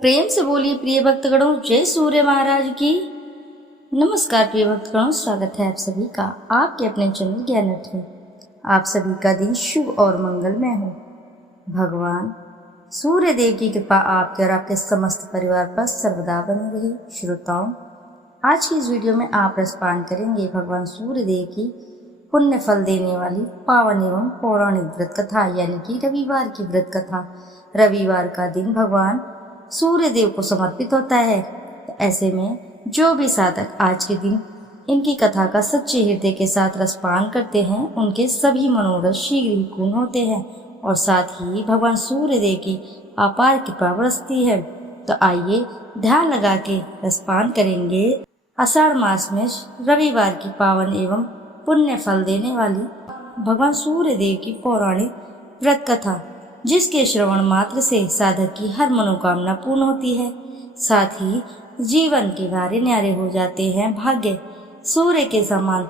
प्रेम से बोलिए प्रिय भक्तगणों, जय सूर्य महाराज की। नमस्कार प्रिय भक्तगणों, स्वागत है आप सभी का आपके अपने चैनल ज्ञानर्थ में। आप सभी का दिन शुभ और मंगलमय हो। भगवान सूर्य देव की कृपा आपके और आपके समस्त परिवार पर सर्वदा बनी रही। श्रोताओं, आज की इस वीडियो में आप रसपान करेंगे भगवान सूर्य देव की पुण्य फल देने वाली पावन एवं पौराणिक व्रत कथा, यानी कि रविवार की व्रत कथा। रविवार का दिन भगवान सूर्य देव को समर्पित होता है। तो ऐसे में जो भी साधक आज के दिन इनकी कथा का सच्चे हृदय के साथ रसपान करते हैं, उनके सभी मनोरथ शीघ्र ही पूर्ण होते हैं और साथ ही भगवान सूर्य देव की अपार कृपा बरसती है। तो आइए ध्यान लगा के रसपान करेंगे आषाढ़ मास में रविवार की पावन एवं पुण्य फल देने वाली भगवान सूर्य देव की पौराणिक व्रत कथा, जिसके श्रवण मात्र से साधक की हर मनोकामना पूर्ण होती है। साथ ही जीवन के बारे न्यारे हो जाते हैं। भाग्य सूर्य के समान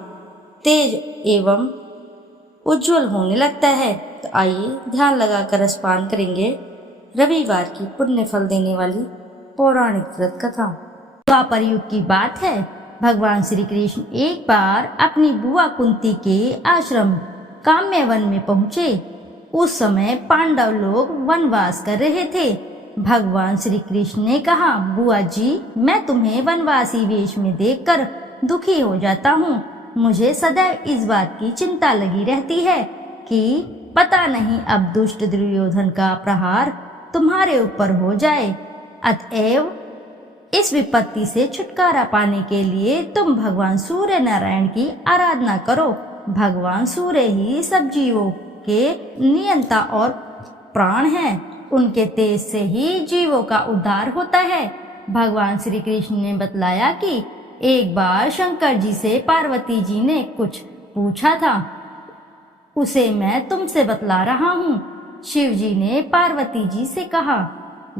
तेज एवं उज्जवल होने लगता है। तो आइए ध्यान लगाकर रसपान करेंगे रविवार की पुण्य फल देने वाली पौराणिक व्रत कथा। द्वापर युग की बात है। भगवान श्री कृष्ण एक बार अपनी बुआ कुंती के आश्रम काम्य वन में पहुँचे। उस समय पांडव लोग वनवास कर रहे थे। भगवान श्री कृष्ण ने कहा, बुआ जी, मैं तुम्हें वनवासी वेश में देखकर दुखी हो जाता हूँ। मुझे सदैव इस बात की चिंता लगी रहती है कि पता नहीं अब दुष्ट दुर्योधन का प्रहार तुम्हारे ऊपर हो जाए। अतएव इस विपत्ति से छुटकारा पाने के लिए तुम भगवान सूर्य नारायण की आराधना करो। भगवान सूर्य ही सब जीवों के नियंता और प्राण हैं। उनके तेज से ही जीवों का उद्धार होता है। भगवान श्री कृष्ण ने बतलाया कि एक बार शंकर जी से पार्वती जी ने कुछ पूछा था, उसे मैं तुमसे बतला रहा हूँ। शिव जी ने पार्वती जी से कहा,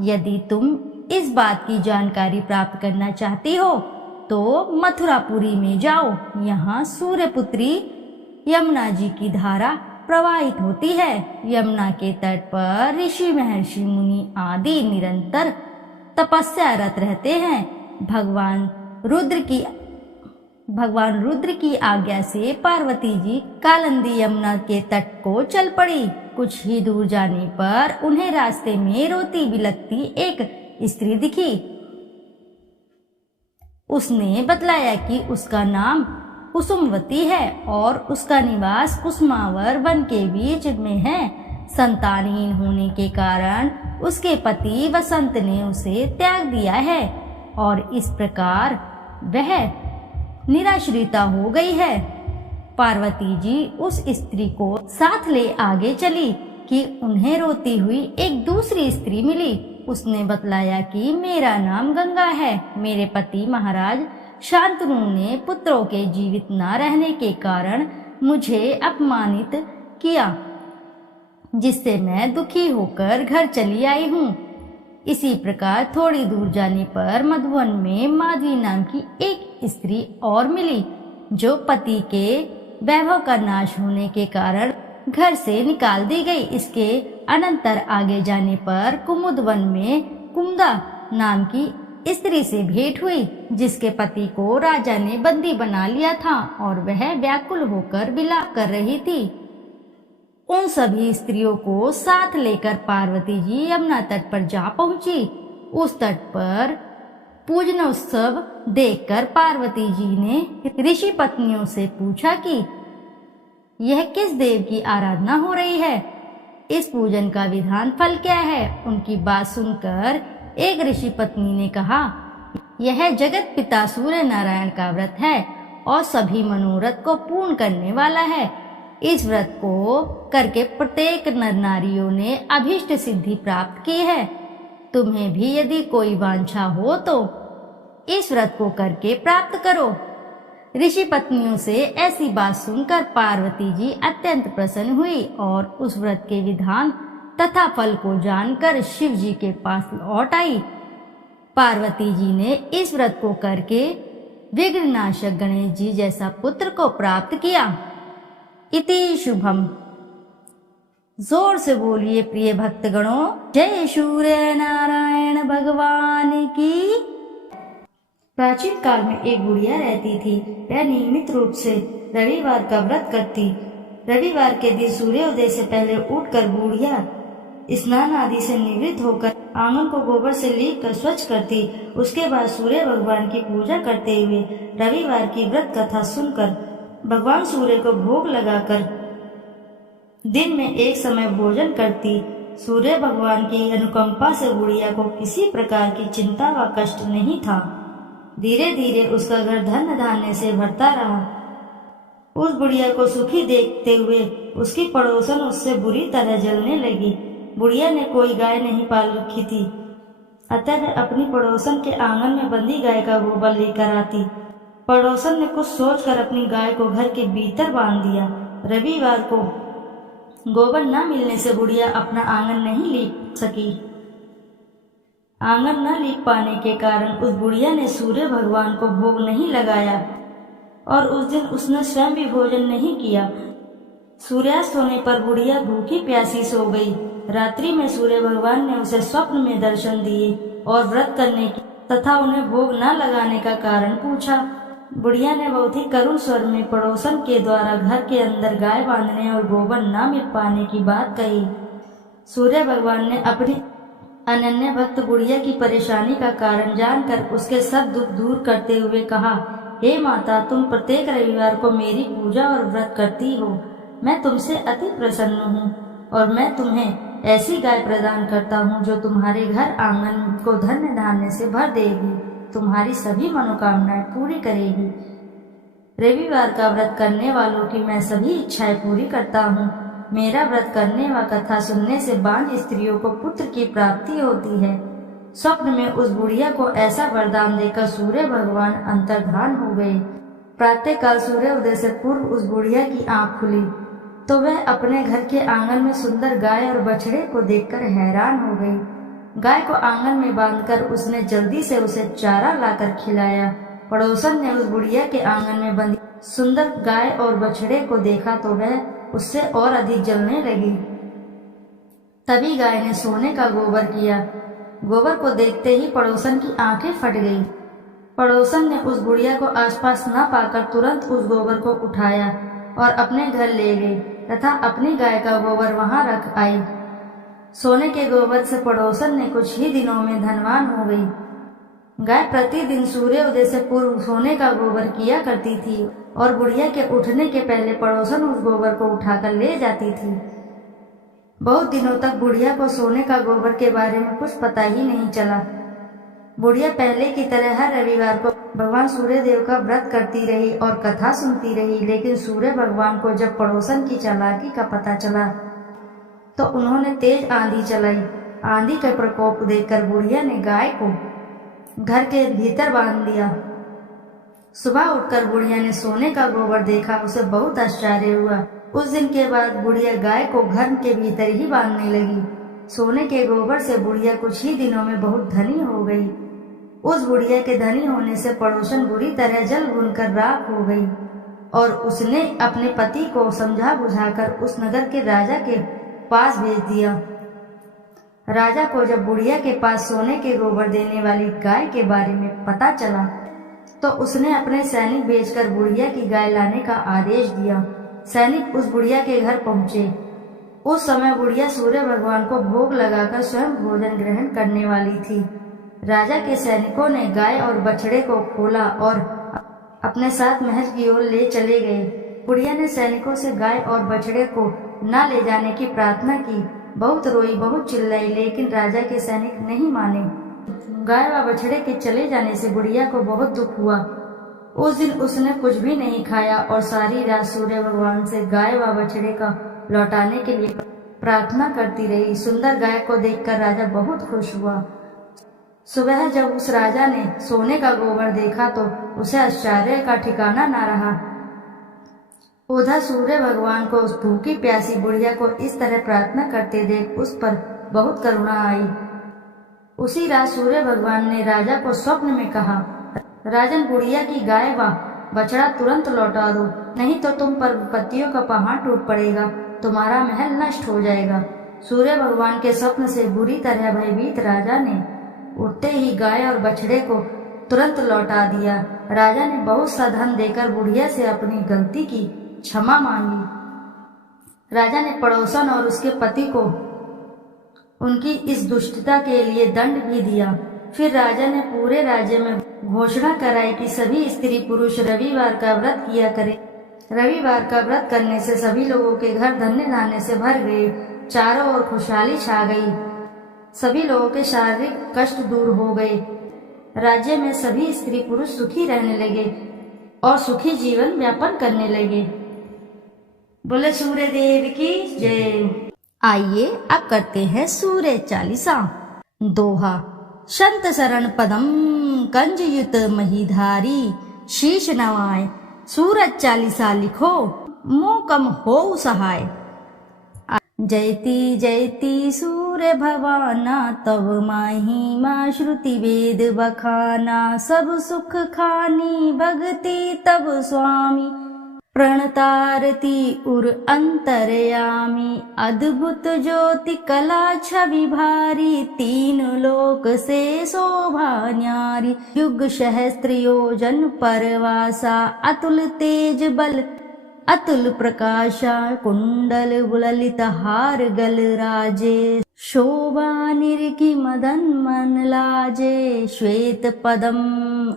यदि तुम इस बात की जानकारी प्राप्त करना चाहती हो तो मथुरापुरी में जाओ। यहाँ सूर्यपुत्री यमुना जी की धारा प्रवाहित होती है। यमुना के तट पर ऋषि महर्षि मुनि आदि निरंतर तपस्यारत रहते हैं। भगवान रुद्र की आज्ञा से पार्वती जी कालिंदी यमुना के तट को चल पड़ी। कुछ ही दूर जाने पर उन्हें रास्ते में रोती बिलखती एक स्त्री दिखी। उसने बतलाया कि उसका नाम कुसुमवती है और उसका निवास कुसुमावर वन के बीच में है। संतानहीन होने के कारण उसके पति वसंत ने उसे त्याग दिया है और इस प्रकार वह निराश्रिता हो गई है। पार्वती जी उस स्त्री को साथ ले आगे चली कि उन्हें रोती हुई एक दूसरी स्त्री मिली। उसने बतलाया कि मेरा नाम गंगा है। मेरे पति महाराज शांतनु ने पुत्रों के जीवित न रहने के कारण मुझे अपमानित किया, जिससे मैं दुखी होकर घर चली आई हूँ। इसी प्रकार थोड़ी दूर जाने पर मधुवन में माधवी नाम की एक स्त्री और मिली, जो पति के वैभव का नाश होने के कारण घर से निकाल दी गई। इसके अनंतर आगे जाने पर कुमुदवन में कुमुदा नाम की स्त्री से भेंट हुई, जिसके पति को राजा ने बंदी बना लिया था और वह व्याकुल होकर विलाप कर रही थी। उन सभी स्त्रियों को साथ लेकर पार्वती जी यमुना तट पर जा पहुंची। उस तट पर पूजन उत्सव देखकर पार्वती जी ने ऋषि पत्नियों से पूछा कि यह किस देव की आराधना हो रही है, इस पूजन का विधान फल क्या है। उनकी बात सुनकर एक ऋषि पत्नी ने कहा, यह जगत पिता सूर्य नारायण का व्रत है और सभी मनोरथ को पूर्ण करने वाला है। इस व्रत को करके प्रत्येक नर नारियों ने अभीष्ट सिद्धि प्राप्त की है। तुम्हें भी यदि कोई वांछा हो तो इस व्रत को करके प्राप्त करो। ऋषि पत्नियों से ऐसी बात सुनकर पार्वती जी अत्यंत प्रसन्न हुई और उस व्रत के विधान तथा फल को जानकर शिव जी के पास लौट आई। पार्वती जी ने इस व्रत को करके विघ्ननाशक गणेश जी जैसा पुत्र को प्राप्त किया। इति शुभम। जोर से बोलिए प्रिय भक्तगणों, जय सूर्य नारायण भगवान की। प्राचीन काल में एक बुढ़िया रहती थी। वह नियमित रूप से रविवार का व्रत करती। रविवार के दिन सूर्योदय से पहले उठकर बुढ़िया स्नान आदि से निवृत्त होकर आंगन को गोबर से लीप कर स्वच्छ करती। उसके बाद सूर्य भगवान की पूजा करते हुए रविवार की व्रत कथा सुनकर भगवान सूर्य को भोग लगाकर दिन में एक समय भोजन करती। सूर्य भगवान की अनुकंपा से बुढ़िया को किसी प्रकार की चिंता व कष्ट नहीं था। धीरे धीरे उसका घर धन धान्य से भरता रहा। उस बुढ़िया को सुखी देखते हुए उसकी पड़ोसन उससे बुरी तरह जलने लगी। बुढ़िया ने कोई गाय नहीं पाल रखी थी, अतः वह अपनी पड़ोसन के आंगन में बंधी गाय का गोबर लेकर आती। पड़ोसन ने कुछ सोचकर अपनी गाय को घर के भीतर बांध दिया। रविवार को गोबर न मिलने से बुढ़िया अपना आंगन नहीं लीप सकी। आंगन न लीप पाने के कारण उस बुढ़िया ने सूर्य भगवान को भोग नहीं लगाया और उस दिन उसने स्वयं भी भोजन नहीं किया। सूर्यास्त होने पर बुढ़िया भूखी प्यासी सो गई। रात्रि में सूर्य भगवान ने उसे स्वप्न में दर्शन दिए और व्रत करने की तथा उन्हें भोग न लगाने का कारण पूछा। बुढ़िया ने बहुत ही करुण स्वर में पड़ोसन के द्वारा घर के अंदर गाय बांधने और गोबर न मिल पाने की बात कही। सूर्य भगवान ने अपनी अनन्य भक्त बुढ़िया की परेशानी का कारण जानकर उसके सब दुख दूर करते हुए कहा, हे माता, तुम प्रत्येक रविवार को मेरी पूजा और व्रत करती हो। मैं तुमसे अति प्रसन्न हूँ और मैं तुम्हें ऐसी गाय प्रदान करता हूँ जो तुम्हारे घर आंगन को धन्य धान्य से भर देगी, तुम्हारी सभी मनोकामनाएं पूरी करेगी। रविवार का व्रत करने वालों की मैं सभी इच्छाएं पूरी करता हूँ। मेरा व्रत करने व कथा सुनने से बांझ स्त्रियों को पुत्र की प्राप्ति होती है। स्वप्न में उस बुढ़िया को ऐसा वरदान देकर सूर्य भगवान अंतर्धान हो गए। प्रातः काल सूर्योदय से पूर्व उस बुढ़िया की आंख खुली तो वह अपने घर के आंगन में सुंदर गाय और बछड़े को देखकर हैरान हो गई। गाय को आंगन में बांधकर उसने जल्दी से उसे चारा लाकर खिलाया। पड़ोसन ने उस बुढ़िया के आंगन में बंधी सुंदर गाय और बछड़े को देखा तो वह उससे और अधिक जलने लगी। तभी गाय ने सोने का गोबर किया। गोबर को देखते ही पड़ोसन की आंखें फट गई। पड़ोसन ने उस बुढ़िया को आसपास न पाकर तुरंत उस गोबर को उठाया और अपने घर ले गई तथा अपनी गाय का गोबर वहां रख आई। सोने के गोबर से पड़ोसन ने कुछ ही दिनों में धनवान हो गई। गाय प्रतिदिन सूर्योदय से पूर्व सोने का गोबर किया करती थी और बुढ़िया के उठने के पहले पड़ोसन उस गोबर को उठाकर ले जाती थी। बहुत दिनों तक बुढ़िया को सोने का गोबर के बारे में कुछ पता ही नहीं चला। बुढ़िया पहले की तरह हर रविवार को भगवान सूर्य देव का व्रत करती रही और कथा सुनती रही, लेकिन सूर्य भगवान को जब पड़ोसन की चालाकी का पता चला तो उन्होंने तेज आंधी चलाई। आंधी का प्रकोप देखकर बुढ़िया ने गाय को घर के भीतर बांध दिया। सुबह उठकर बुढ़िया ने सोने का गोबर देखा, उसे बहुत आश्चर्य हुआ। उस दिन के बाद बुढ़िया गाय को घर के भीतर ही बांधने लगी। सोने के गोबर से बुढ़िया कुछ ही दिनों में बहुत धनी हो गई। उस बुढ़िया के धनी होने से पड़ोसन बुरी तरह जल भूनकर राख हो गई और उसने अपने पति को समझा बुझाकर उस नगर के राजा के पास भेज दिया। राजा को जब बुढ़िया के पास सोने के गोबर देने वाली गाय के बारे में पता चला तो उसने अपने सैनिक भेजकर बुढ़िया की गाय लाने का आदेश दिया। सैनिक उस बुढ़िया के घर पहुंचे। उस समय बुढ़िया सूर्य भगवान को भोग लगाकर स्वयं भोजन ग्रहण करने वाली थी। राजा के सैनिकों ने गाय और बछड़े को खोला और अपने साथ महल की ओर ले चले गए। बुढ़िया ने सैनिकों से गाय और बछड़े को न ले जाने की प्रार्थना की। बहुत रोई, बहुत चिल्लाई, लेकिन राजा के सैनिक नहीं माने। गाय व बछड़े के चले जाने से बुढ़िया को बहुत दुख हुआ। उस दिन उसने कुछ भी नहीं खाया और सारी रात सूर्य भगवान से गाय व बछड़े का लौटाने के लिए प्रार्थना करती रही। सुंदर गाय को देखकर राजा बहुत खुश हुआ। सुबह जब उस राजा ने सोने का गोबर देखा तो उसे आश्चर्य का ठिकाना न रहा। उधर सूर्य भगवान को उस भूखी प्यासी बुढ़िया को इस तरह प्रार्थना करते देख उस पर बहुत करुणा आई। उसी रात सूर्य भगवान ने राजा को स्वप्न में कहा, राजन, बुढ़िया की गाय व बछड़ा तुरंत लौटा दो, नहीं तो तुम पर विपत्तियों का पहाड़ टूट पड़ेगा। तुम्हारा महल नष्ट हो जाएगा। सूर्य भगवान के स्वप्न से बुरी तरह भयभीत राजा ने उठते ही गाय और बछड़े को तुरंत लौटा दिया। राजा ने बहुत सा धन देकर बुढ़िया से अपनी गलती की क्षमा मांगी। राजा ने पड़ोसन और उसके पति को उनकी इस दुष्टता के लिए दंड भी दिया। फिर राजा ने पूरे राज्य में घोषणा कराई कि सभी स्त्री पुरुष रविवार का व्रत किया करें। रविवार का व्रत करने से सभी लोगों के घर धन्य धान्य से भर गए, चारों ओर खुशहाली छा गई, सभी लोगों के शारीरिक कष्ट दूर हो गए। राज्य में सभी स्त्री पुरुष सुखी रहने लगे और सुखी जीवन यापन करने लगे। बोले सूर्य देव की जय। आइए अब करते हैं सूर्य चालीसा। दोहा। संत शरण पदम कंज युत महीधारी, शीश नवाय सूरज चालीसा लिखो, मोकम हो सहाय। जयति जयति सूर्य भवाना, तव महिमा श्रुति वेद बखाना। सब सुख खानी भगति तब स्वामी, प्रणतारती उर अंतरयामी। अद्भुत ज्योति कला छवि भारी, तीन लोक से शोभा न्यारी। युग सहस्त्र योजन परवासा, अतुल तेज बल अतुल प्रकाशा। कुंडल ललित हार गल राजे, शोभा निरखी मदन मन लाजे। श्वेत पदम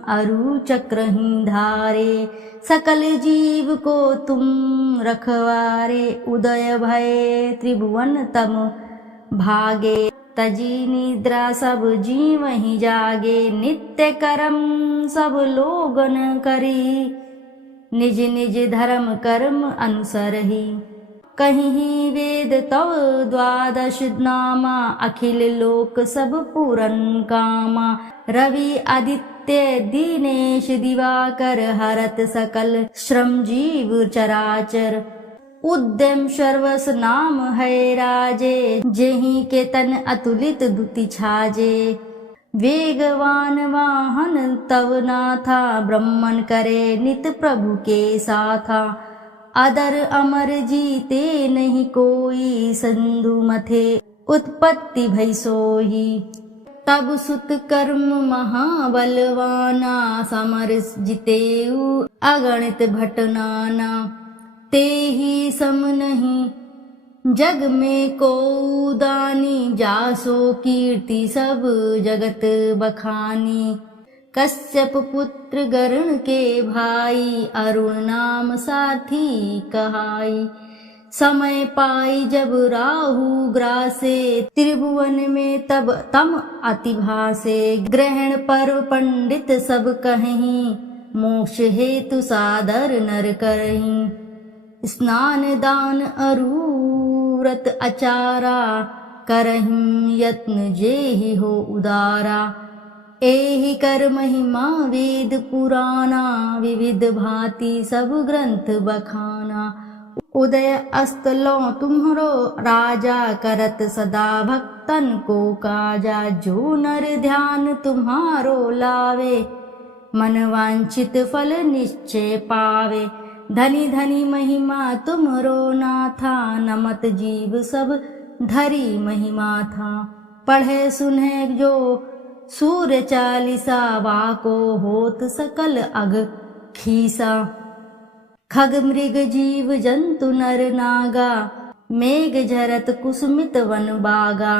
अरु चक्रही धारे, सकल जीव को तुम रखवारे। उदय भय त्रिभुवन तम भागे, तजी निद्रा सब जीव ही जागे। नित्य कर्म सब लोगन करी, निज निज धर्म कर्म अनुसरहि। कहीं वेद तव द्वादश नामा, अखिल लोक सब पूरन कामा। रवि आदित्य दीनेश दिवाकर, हरत सकल श्रम जीव चराचर। उद्यम सर्वस नाम है राजे, जेहि के तन अतुलित दुति छाजे। वेगवान वाहन तव नाथा, ब्रह्मन करे नित प्रभु के साथा। अदर अमर जीते नहीं कोई, सिंधु मथे उत्पत्ति भई सोही। तब सुत कर्म महाबलवाना, समर जितेउ अगणित भटनाना। ते ही सम नहीं जग में को दानी, जासो कीर्ति सब जगत बखानी। कश्यप पुत्र गरुण के भाई, अरुण नाम साथी कहाई। समय पाई जब राहु ग्रासे, त्रिभुवन में तब तम अति भासे। ग्रहण पर्व पंडित सब कहीं, मोक्ष हेतु सादर नर करहीं। स्नान दान अरु व्रत अचारा, करहिं यत्न जेहि हो उदारा। एहि कर महिमा वेद पुराना, विविध भांति सब ग्रंथ बखाना। उदय अस्त लो तुम्हरो राजा, करत सदा भक्तन को काजा। जो नर ध्यान तुम्हारो लावे, मन वांछित फल निश्चय पावे। धनी धनी महिमा तुम्हरो नाथा, नमत जीव सब धरी महिमा था। पढ़े सुने जो सूर्य चालीसा, वाको होत सकल अग खीसा। खग मृग जीव जंतु नर नागा, मेघ झरत कुसुमित वन बागा।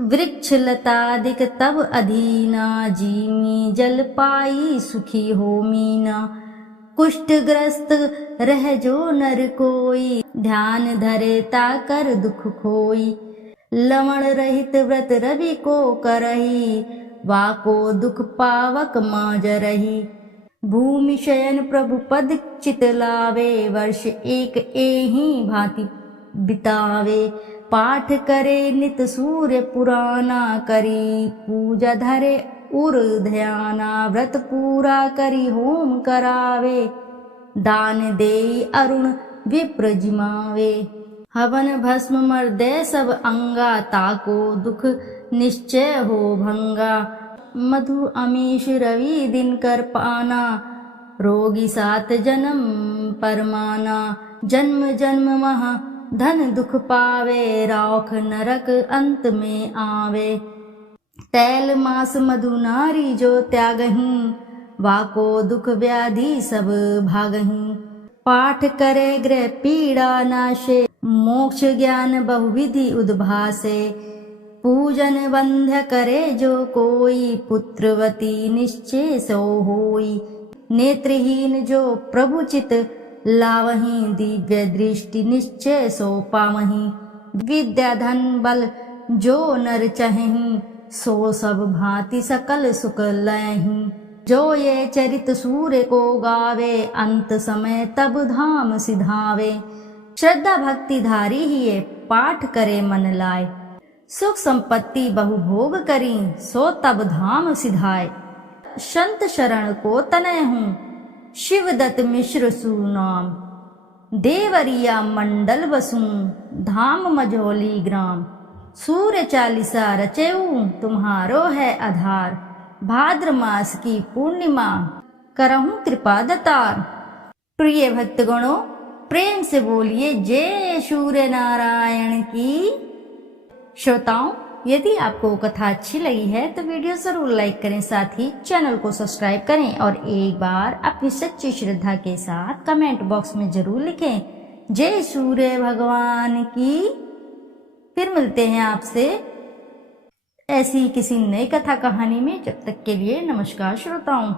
वृक्ष लतादिक तब अधीना, जीमी जल पाई सुखी हो मीना। कुष्ठग्रस्त रह जो नर कोई, ध्यान धरे ताकर दुख खोई। लवण रहित व्रत रवि को करही, वाको दुख पावक माज रही। भूमि शयन प्रभु पद चित लावे, वर्ष एक एहि भांति बितावे। पाठ करे नित सूर्य पुराना, करी पूजा धरे उर ध्याना। व्रत पूरा करी होम करावे, दान देई अरुण विप्र जिमावे। हवन भस्म मर्दे सब अंगा, ताको दुख निश्चय हो भंगा। मधु अमीश रवि दिन कर पाना, रोगी सात जन्म परमाना। जन्म जन्म महा धन दुख पावे राख नरक अंत में आवे। तैल मास मधु नारी जो त्यागहीं वाको दुख व्याधि सब भागहीं। पाठ करे गृह पीड़ा नाशे मोक्ष ज्ञान बहुविधि उद्भासे। पूजन वंद्य करे जो कोई पुत्रवती निश्चय सो होई। नेत्रहीन जो प्रभु चित लावहीं दिव्य दृष्टि निश्चय सो पावहीं। विद्या धन बल जो नर चहहीं सो सब भांति सकल सुख लयहीं। जो ये चरित सूर्य को गावे अंत समय तब धाम सिधावे। श्रद्धा भक्ति धारी ही ये पाठ करे मन लाए। सुख संपत्ति बहु भोग करी सो तब धाम सिधाए। संत शरण को तनय हूँ शिवदत्त मिश्र सुनाम। देवरिया मंडल बसूं धाम मझौली ग्राम। सूर्य चालीसा रचेऊ तुम्हारो है आधार। भाद्र मास की पूर्णिमा करहूं कृपा दतार। प्रिय भक्तगणों, प्रेम से बोलिए जय सूर्य नारायण की। श्रोताओं, यदि आपको कथा अच्छी लगी है तो वीडियो जरूर लाइक करें, साथ ही चैनल को सब्सक्राइब करें और एक बार अपनी सच्ची श्रद्धा के साथ कमेंट बॉक्स में जरूर लिखें जय सूर्य भगवान की। फिर मिलते हैं आपसे ऐसी किसी नई कथा कहानी में। जब तक के लिए नमस्कार श्रोताओं।